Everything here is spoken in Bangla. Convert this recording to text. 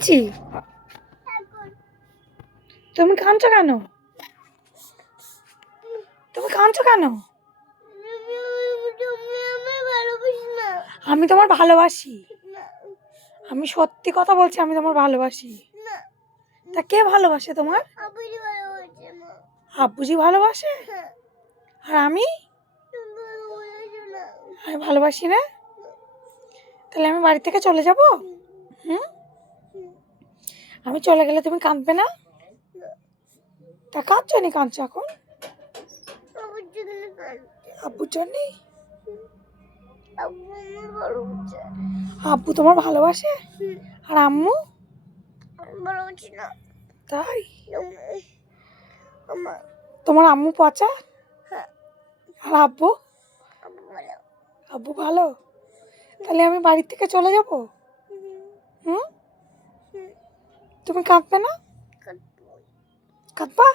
হয়েছি? তুমি কাঁদছো কেন? তুমি কাঁদছো কেন? আমি তোমার ভালোবাসি। আমি সত্যি কথা বলছি, আমি তোমার ভালোবাসি। তা কে ভালোবাসে তোমার? আব্বুজি ভালোবাসে। আর আমি ভালোবাসি না? তাহলে আমি বাড়ি থেকে চলে যাব? হুম? আমি চলে গেলে তুমি কাঁদবে না? তা কাঁদছো নি কাঁদছো এখন? আব্বুর জন্যে? আব্বু তোমার ভালোবাসে? আর আম্মু? তাই? তোমার আম্মু পচা? আর আব্বু? আব্বু ভালো? তাহলে আমি বাড়ি থেকে চলে যাব? হুম? তুমি কাঁদবে না? কাঁদবা?